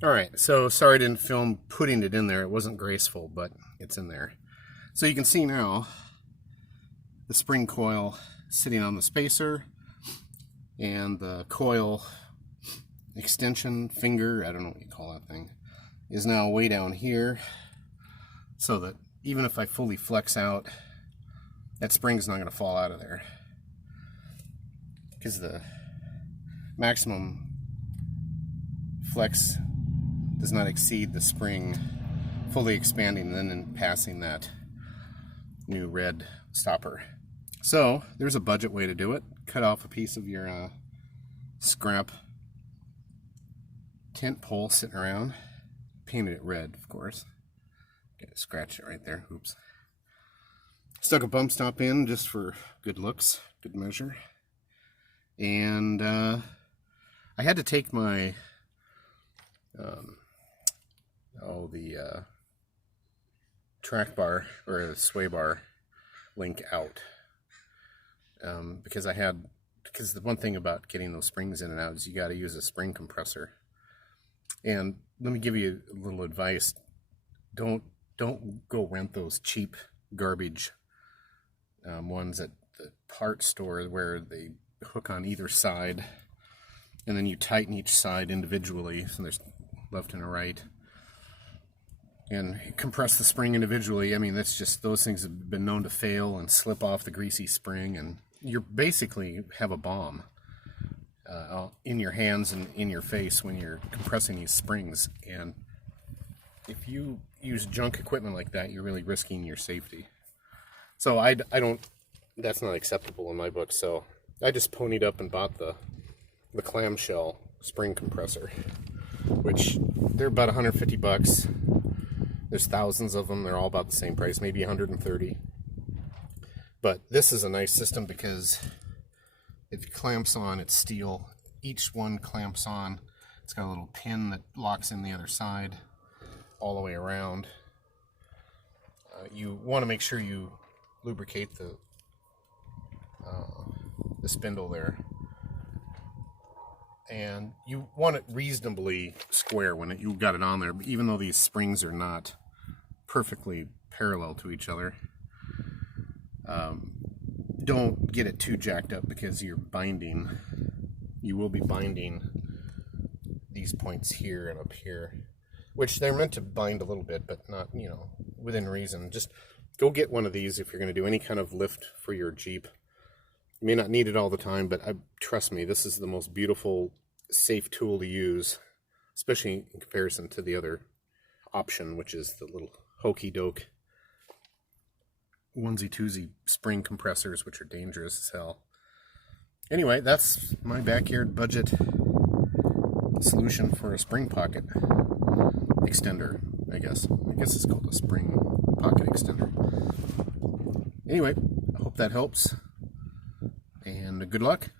Alright, so sorry I didn't film putting it in there. It wasn't graceful, but it's in there. So you can see now the spring coil sitting on the spacer and the coil extension finger, I don't know what you call that thing, is now way down here, so that even if I fully flex out, that spring's not going to fall out of there, because the maximum flex does not exceed the spring fully expanding and then passing that new red stopper. So there's a budget way to do it. Cut off a piece of your scrap tent pole sitting around. Painted it red, of course. Scratch it right there. Oops. Stuck a bump stop in just for good looks, good measure. And I had to take my the track bar or the sway bar link out, because the one thing about getting those springs in and out is you got to use a spring compressor. And let me give you a little advice: don't go rent those cheap garbage ones at the part store where they hook on either side and then you tighten each side individually, so there's left and a right, and compress the spring individually. I mean, that's just, those things have been known to fail and slip off the greasy spring, and you basically have a bomb in your hands and in your face when you're compressing these springs. And if you use junk equipment like that, you're really risking your safety. So I don't, that's not acceptable in my book. So I just ponied up and bought the clamshell spring compressor, which they're about 150 bucks. There's thousands of them. They're all about the same price, maybe 130. But this is a nice system because it clamps on, it's steel. Each one clamps on. It's got a little pin that locks in the other side all the way around. You want to make sure you lubricate the spindle there. And you want it reasonably square when you've got it on there, even though these springs are not perfectly parallel to each other. Don't get it too jacked up, because you will be binding these points here and up here, which they're meant to bind a little bit, but not, within reason. Just go get one of these if you're going to do any kind of lift for your Jeep. You may not need it all the time, but trust me, this is the most beautiful, safe tool to use, especially in comparison to the other option, which is the little hokey-doke onesie-twosie spring compressors, which are dangerous as hell. Anyway, that's my backyard budget solution for a spring pocket extender, I guess. I guess it's called a spring pocket extender. Anyway, I hope that helps, and good luck.